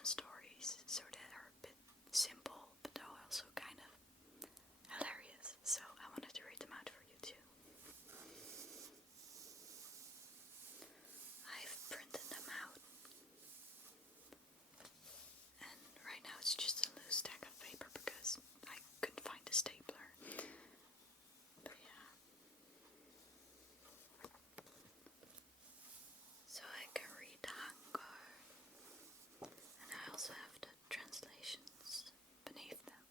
children's stories, so that are a bit simple, but they're also kind of hilarious. So I wanted to read them out for you too. I've printed them out, and right now it's just a loose stack of paper because I couldn't find a stapler. But yeah. So I can read Hangul, and I also have the translations beneath them.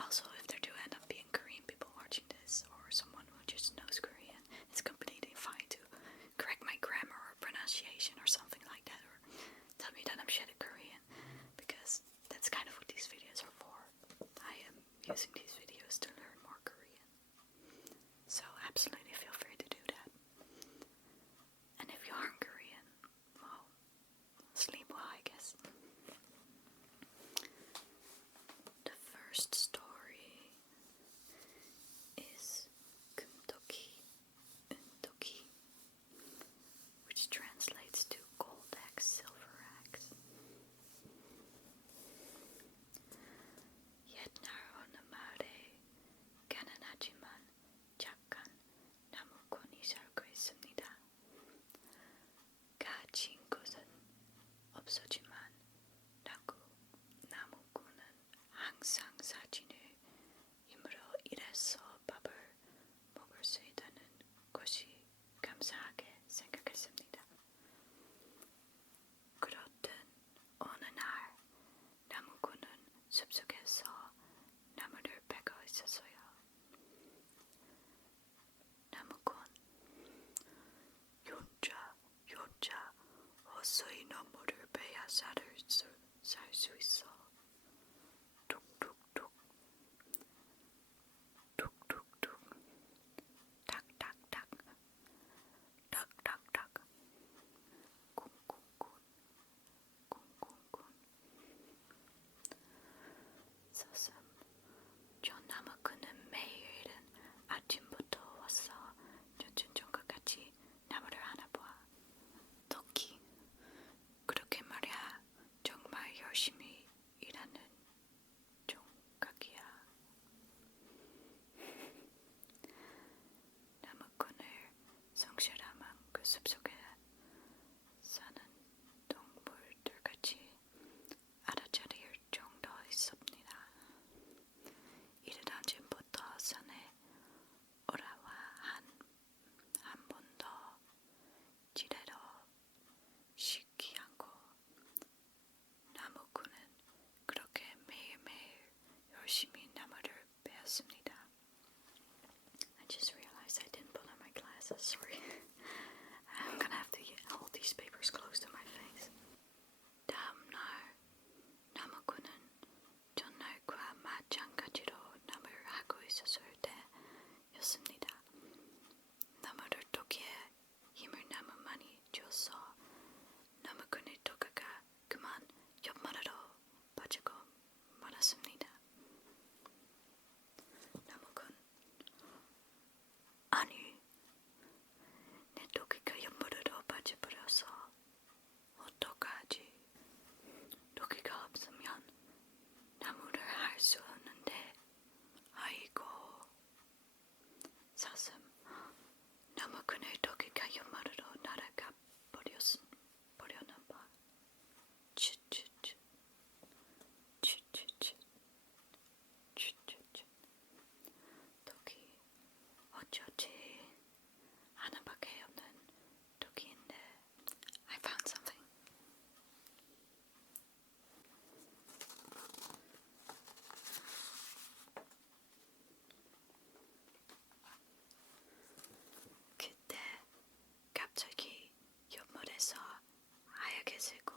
Also, if there do end up being Korean people watching this, or someone who just knows Korean, it's completely fine to correct my grammar or pronunciation or something like that, or tell me that I'm shit at Korean, because that's kind of what these videos are for. I am using these videos to learn more Korean. So absolutely feel free to do that. And if you aren't Korean, well, sleep well, I guess. The first story is Kumtoki Untoki, which translates to gold axe, silver axe. 옛날 어느 마을에 가난하지만 착한 나무꾼이 살고 있습니다. 가진 것은 없었지만 나무꾼은 항상 사진을 힘으로 일해서 밥을 먹을 수 있다는 것이 감사하게 생각했습니다. 그렇듯 어느 날 나무꾼은 숲속에서 나무를 베고 있었어요. 나무꾼, 요자, 어서 이 나무를 베야 살 수 있어. 툭툭툭, 툭툭툭, 탁탁탁, 탁탁탁, 쿵쿵쿵, 쿵쿵쿵. 서슴, 저 나무꾼은 매일은 아침부터 와서 쭌쭌쭌과 같이 나무를 하나 봐. 토끼, 그렇게 말이야. 정말 열심히 일하는 종각이야. 나무꾼을 성실함은 그 숲속에 사는 동물들같이 알아차릴 정도 있습니다. 이른 아침부터 산에 오라와 한 번 더 지레러 쉬지 않고 나무꾼은 그렇게 매일매일 열심히 나무를 베었습니다. I just realized I didn't put on my glasses. Sorry. I'm gonna have to hold these papers close to my face. 다음 날 나무꾼은 전날과 마찬가지로 나무를 하고 있었을 때였습니다. 나무를 토끼에 힘을 너무 많이 줘서 나무꾼의 토끼가 그만 옆마루로 빠지고 말았습니다. 나무꾼, 아니, 내 토끼가 옆마루로 빠져버려서 어떡하지? 토끼가 없으면 나무를 할 수 없는데, 아이고. 사슴, 나무꾼의 토끼가 옆마루로 날아가 버렸나 봐. 츄츄츄, 츄츄츄, 츄츄츄. 토끼, 어쩌지? 하나밖에 없는 토끼인데. I found something. 그때 갑자기 옆물에서 하얗게 새고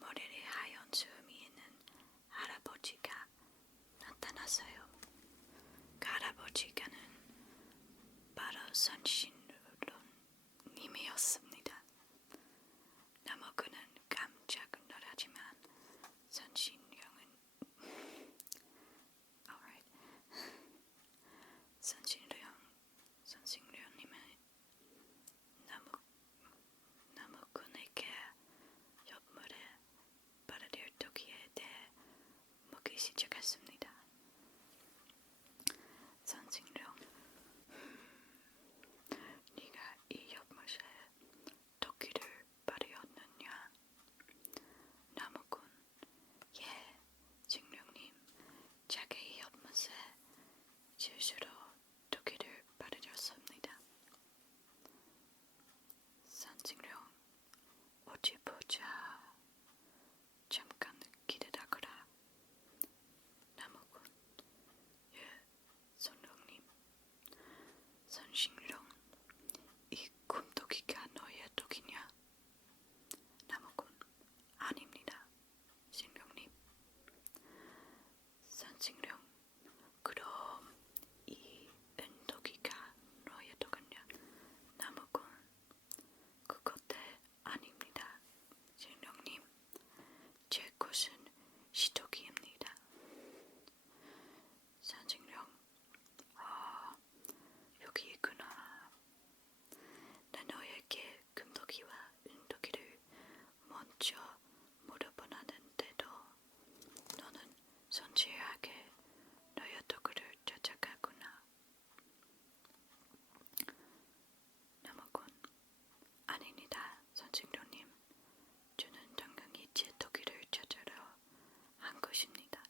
머리에 하얀 주름이 있는 할아버지가 나타났어요. 그 할아버지가는 바로 선신님이었습니다. 나무꾼은 깜짝 놀라지만 선신령은 선신령님은 나무꾼에게 옆물에 말이 시작했습니다. 선생령, 네가 이 연못에 토끼를 버렸느냐? 나무꾼, 예, 증령님, 제가 이 연못에 실수로 토끼를 버렸습니다. 선생령, 어디 보자. 잠깐 기다려라. 나무꾼, 예, 선생님. 선생령, 이 꿈토끼가 너의 토끼냐? 나무꾼, 아닙니다. 신령님. 선생령, 그럼 이 은토끼가 너의 토끼냐? 나무꾼, 그것도 아닙니다. 신령님, 제 것은 시토끼입니다. 선생령, 아, 여기 있구나. 난 너에게 금토끼와 은토끼를 먼저 물어보았는데도 너는 선취하게 너의 토끼를 쫓아가구나. 나무꾼, 아닙니다, 선생님. 저는 당연히 제 토끼를 찾으러 한 것입니다.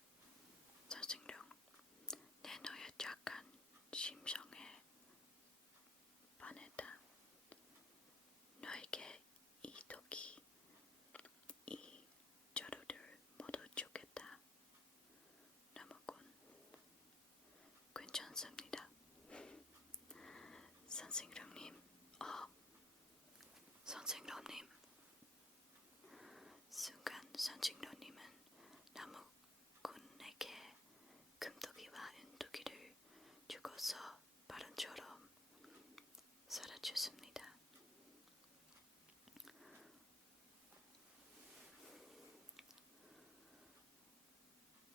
선생님, 내 너의 착한 심성에 반했다. 너에게 이 토끼, 이 자루를 모두 주겠다. 나무꾼, 괜찮습니다. 선생님, 선생님. 순간 선생님은 나무꾼에게 금토끼와 은토끼를 주고서 바람처럼 사라졌습니다.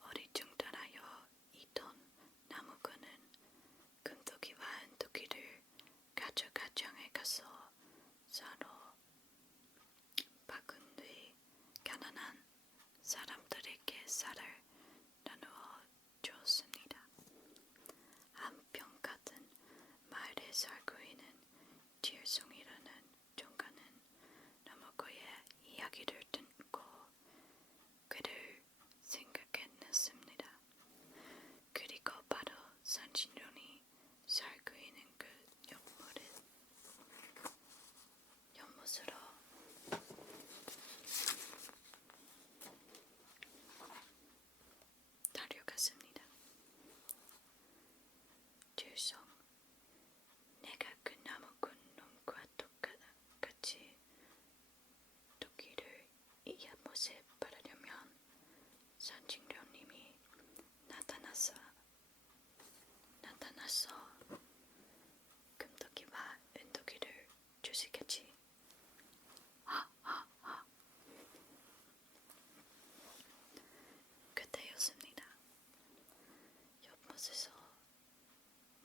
어리둥절하여 있던 나무꾼은 금토끼와 은토끼를 가져가정에 가서 서로 바꾼 뒤 가난한 사람들에게 쌀을 나누어 주었습니다. 한편 같은 마을에 살고 있는 지일송이라는 종가는 나무꾼의 이야기를 듣고 그를 생각해냈습니다. 그리고 바로 선진론이 살고 있는 그 연못으로 달려갔습니다. 지일송, 내가 그 나무꾼 놈과 똑같이 토끼를 이 연못에 바르려면 선진령님이 나타나서 금토끼와 은토끼를 주시겠지. 그때였습니다. 연못에서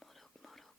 모락모락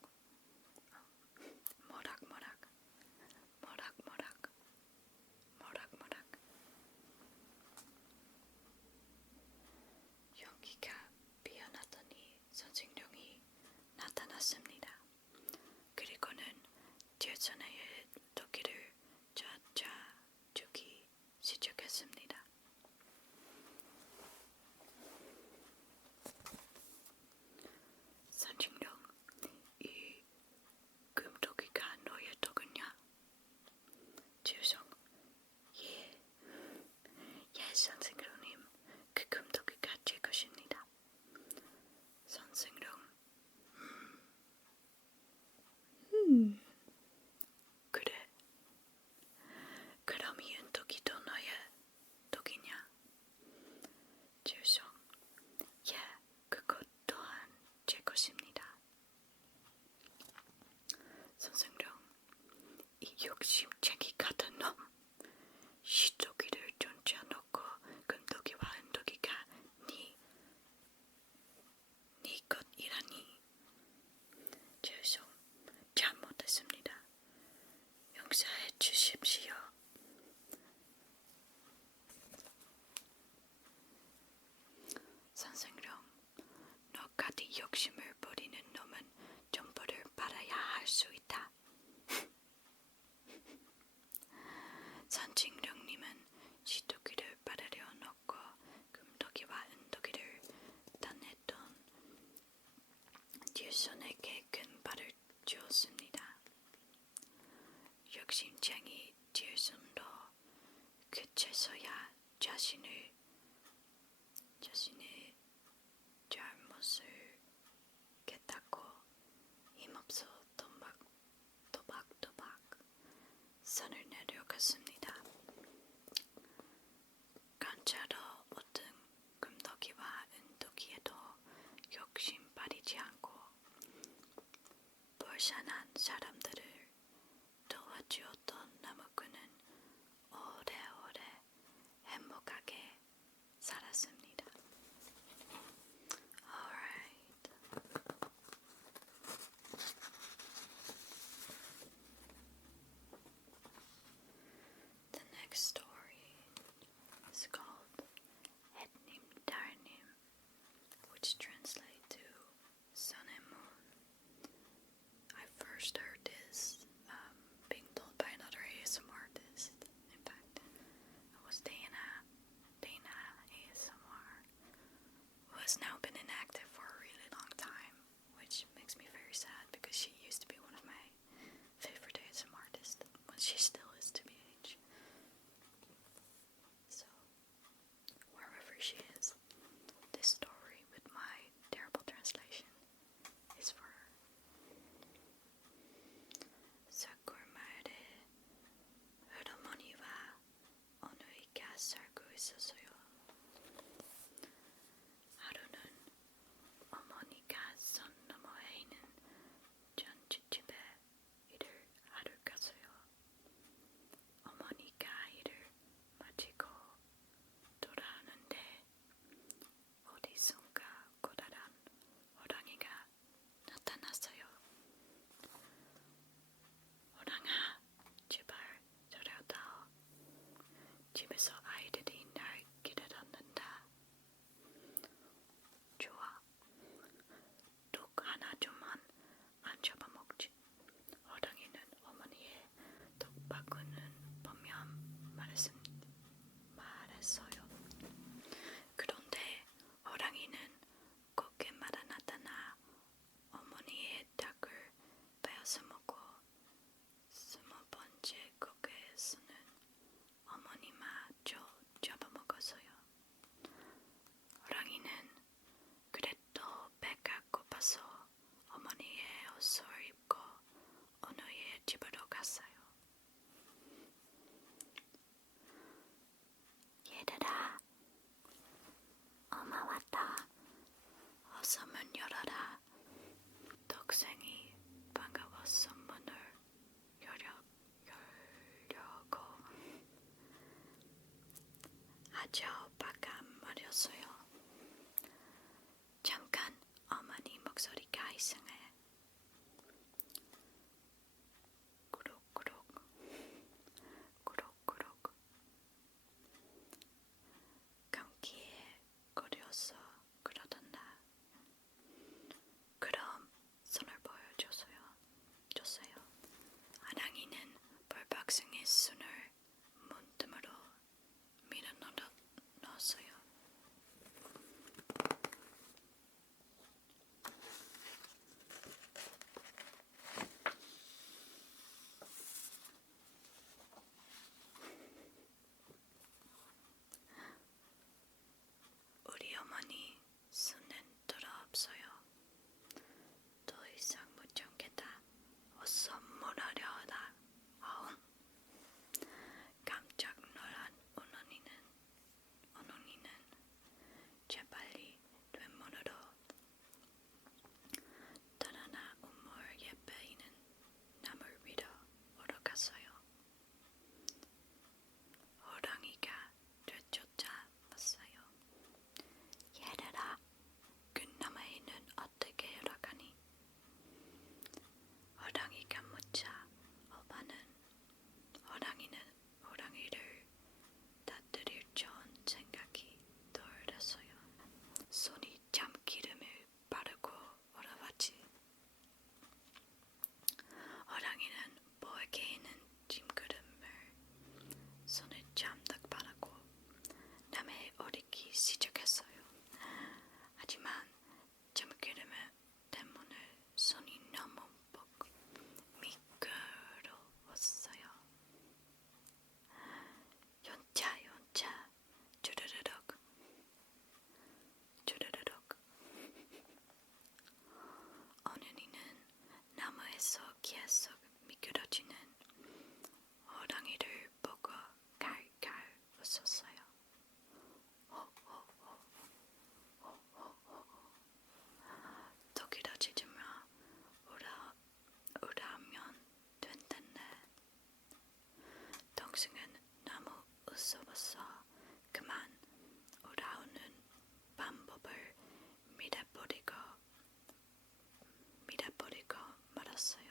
next story is called Etnim Darnim, which translates to Sun and Moon. I first heard this being told by another ASMR artist. In fact, it was Dana ASMR, who has now been inactive for a really long time, which makes me very sad because she used to be one of my favorite ASMR artists when she still is to BH. So, wherever she is, this story with my terrible translation is for her. 사골마을에 할어머니와 어머니가 살고 있었어요. 하루는 어머니가 선 너머에 있는 전주집에 일을 하러 갔어요. 어머니가 일을 마치고 돌아오는데 어디선가 고다란 호랑이가 나타났어요. 호랑아, 제발 저려다오. 집에서 아이들이 날 기다렸는다. 좋아. 독 하나 좀만 안 잡아먹지. 호랑이는 어머니의 독바구니는 보면 말했어요. 그런데 호랑이는 꽃게마다 나타나 어머니의 닭을 빼앗아 먹고 20번째 꽃게에서는 어머니마저 잡아먹었어요. 호랑이는 그래도 배가 고파서 어머니의 옷을 입고 어머니의 집으로 갔어요. 얘들아, 엄마 왔다. 어서 문 열어라. 덕생이 반가워서 문을 열려고 아주 오빠가 말했어요. 잠깐, 어머니 목소리가 이상해. 꾸룩꾸룩 꾸룩꾸룩 감기에 걸려서 그러던다. 그럼 손을 보여줬어요. 호랑이는 벌박승의 손을 문틈으로 밀어넣었어요. 우리 어머니 손은 더럽어요. 더 이상 못 참겠다. 어서 문어려라. 깜짝 놀란 어머니는 재빨리 뒷문으로 달아나 우물 옆에 있는 나물 위로 올라갔어요. 호랑이가 되쫓아왔어요. 얘들아, 그 나무에 있는 어떻게 올라가니? 호랑이가 묻자 오빠는 호랑이를 다스릴 좋은 생각이 떠올랐어요. 손이 참기름을 바르고 올라왔지. 호랑이는 목에 있는 참기름을 손에 잠득 바르고 남의 오리기 시작했어요. 하지만 참기름 때문에 손이 너무 미끄러웠어요. 연차 주르륵 어머니는 나무에서 계속 미끄러지는 호랑이를 보고 칼칼 웃었어요. 더 기다리지 마. 우라면 된다네. 동생은 너무 웃어봐서 그만 우라오는 방법을 믿어버리고 말았어요.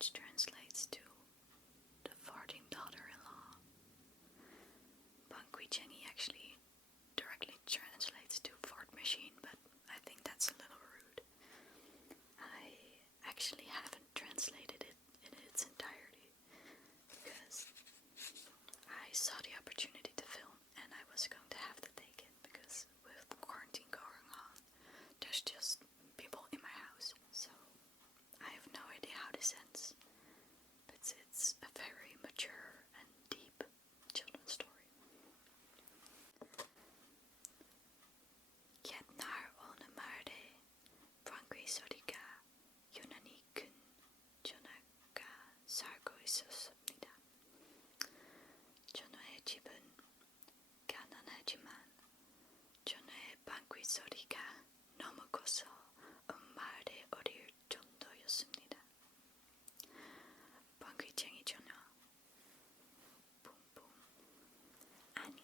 which translates to the farting daughter-in-law. 방귀쟁이 actually directly translates to fart machine, but I think that's a little rude. I actually haven't translated it in its entirety because I saw the opportunity to film and I was going to have to take it because with quarantine going on, there's just people in my house, so I have no idea how this ends. But it's a very mature and deep children's story. 옛날 어느 마을에 방귀 소리가 유난히 큰 전화가 살고 있었습니다. 전화의 집은 가난하지만 전화의 방귀 소리가 너무 커서 마을에 어릴 정도였습니다. 방귀쟁이 전화 뿡뿡. 아니,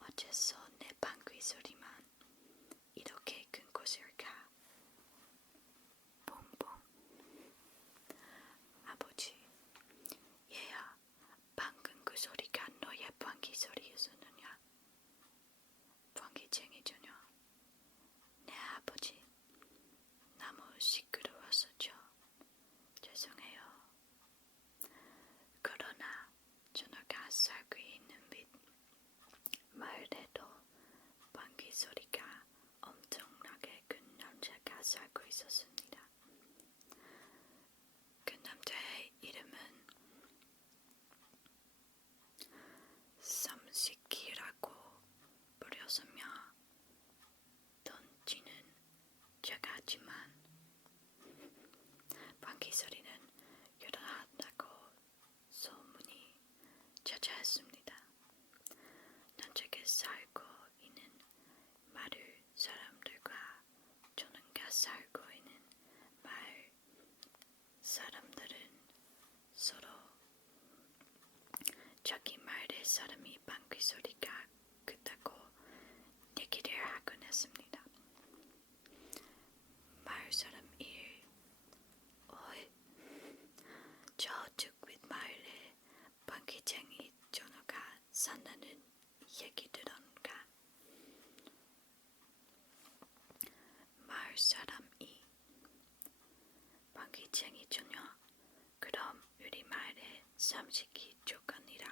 어째서 내 방귀 소리만 이렇게 큰 곳일까? 뿡뿡. 아버지, 얘야, 방금 그 소리가 너의 방귀 소리였었느냐? 방귀쟁이 전혀. 네, 아버지, 너무 시끄러웠었죠. 죄송해요. 그러나 전화가 살고 있는 빛 마을에도 방귀 소리가 엄청나게 큰 남자가 살고 있었습니다. 그 남자의 이름은 삼식이라고 부렸으며 덩치는 작았지만 방귀 소리는 유달하다고 소문이 자자했습니다. 남쪽에 살고 있는 마을 사람들과 저는가 살고 있는 마을 사람들은 서로 자기 마을의 사람이 방귀 소리가 크다고 얘기를 하곤 했습니다. 마을 사람 1. 어이, 저쪽 윗마을에 방귀쟁이 전화가 산다는 얘기 들었는가? 마을 사람 2. 방귀쟁이 전화, 그럼 우리 마을에 삼식이 조건이랑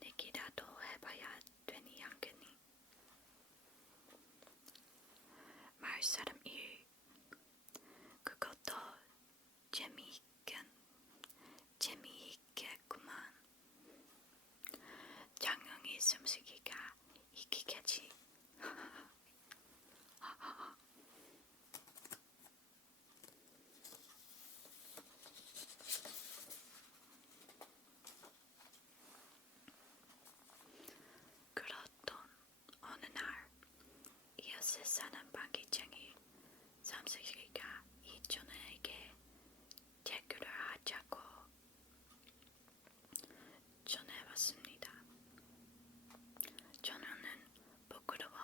내기라도 해봐야 되니 않겠니? 마을 사람 1. 그것도 재미있겠구만. 장영이 삼식이가 이기겠지. 그렇던 어느 날 이웃에 사는 방귀쟁이 삼식이가 이 전화에게 대꾸를 하자고 전해왔습니다. 전화는 부끄러워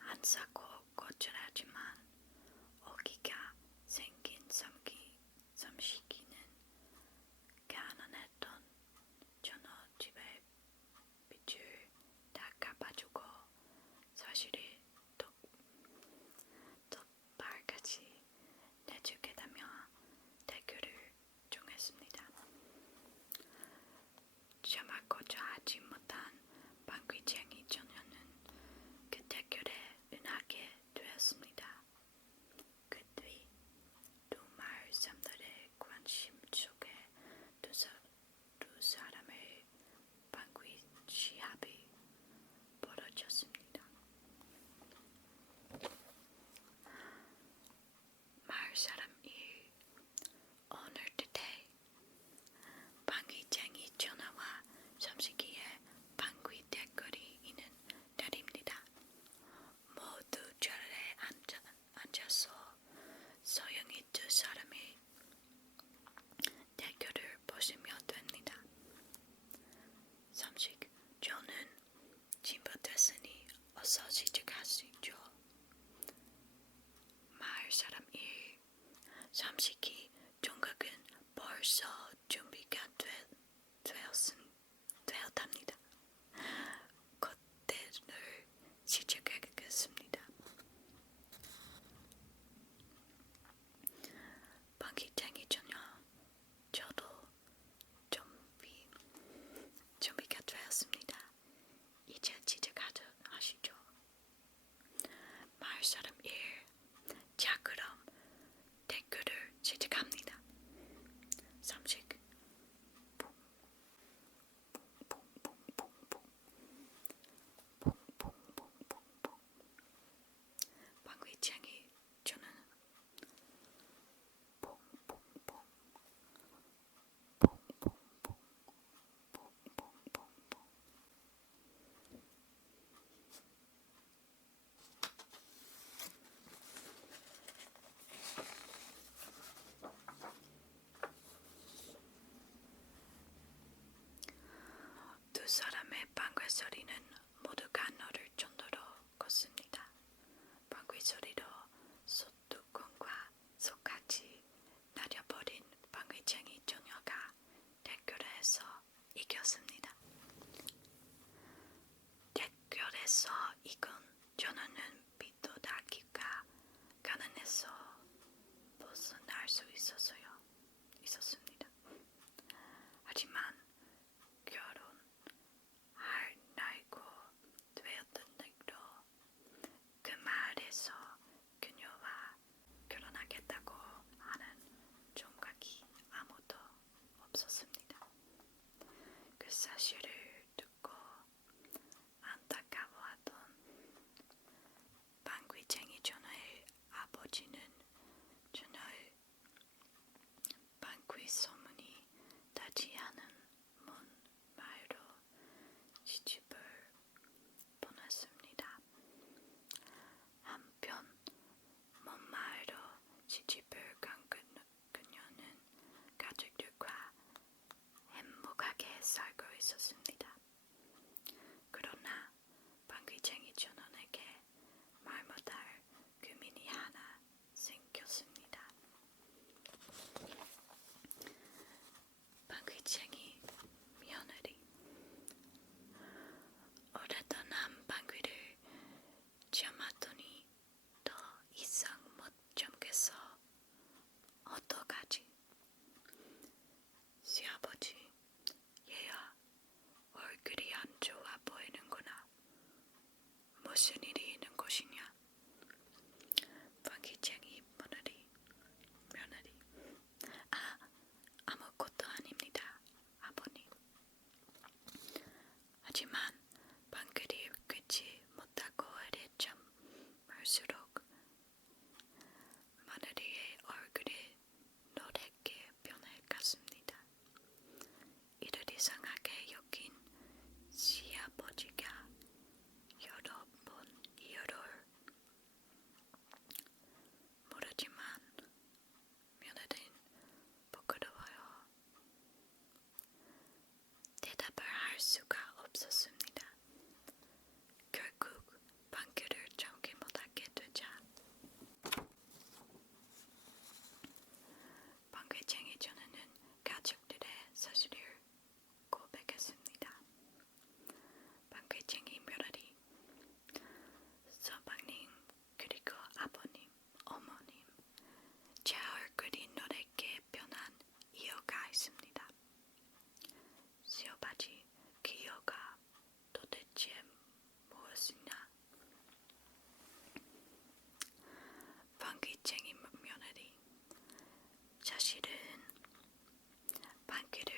안 사고 거절하지만 오기가 생긴 삼식이는 가난했던 전어집의 빚을 다 갚아주고 사실을 똑바르같이 내주겠다며 대꾸를 정했습니다. 참아고자 하지 못한 방귀쟁이 전혀는 그 대결에 응하게 되었습니다. 그 뒤 두 마을 사람들의 관심 속에 두 사람의 방귀 시합이 벌어졌습니다. 마을 사람 1. 오늘 때 방귀쟁이 전화와 삼식이의 소리는 모두가 너를 정도로 컸습니다. 방귀 소리로 소뚜껑과 속까지 날려버린 방귀쟁이 처녀가 대결에서 이겼습니다. 대결에서 이긴 처녀는 비도다기가 가난해서 벗어날 수 있었습니다. 하지만 결혼할 나이가 되었던데도 그 마을에서 그녀와 결혼하겠다고 하는 총각이 아무도 없었습니다. 그 사실을 듣고 안타까워하던 방귀쟁이 전화의 아버지는 전화의 방귀 소문이 나지 않은 먼 마을로 시집을 보냈습니다. 한편 먼 마을로 시집을 간 그녀는 가족들과 행복하게 살고 있었습니다. 그러나 방귀쟁이 전원에게 말 못할 고민이 하나 생겼습니다. 방귀쟁이 며느리. 오랫동안 방귀를 참았더니 더 이상 못 참겠어. 어떡하지? 시아버지, 얘야, 얼굴이 안 좋아 보이는구나. 무슨 일이 있는 것이냐? 방귀쟁이 며느리. 아무것도 아닙니다, 아버님. 하지만 방귀를 qui지 못하고 오래 참을수록 며느리의 얼굴이 노랗게 변해갔습니다. 이를 이상하게 여긴 시아버지가 여러 번 이유를 모르지만 며느리는 부끄러워요. 대답을 할 수가 없었습니다. 결국 방귀를 참지 못하게 되자 방귀쟁이 전우는 가족들의 사실을 고백했습니다. 방귀쟁이 며느리, 서방님 그리고 아버님, 어머님, 제 얼굴이 노랗게 변한 이유가 있습니다. 시어바지, 그 이유가 도대체 무엇이냐? 방귀쟁이 며느리, 사실은 방귀를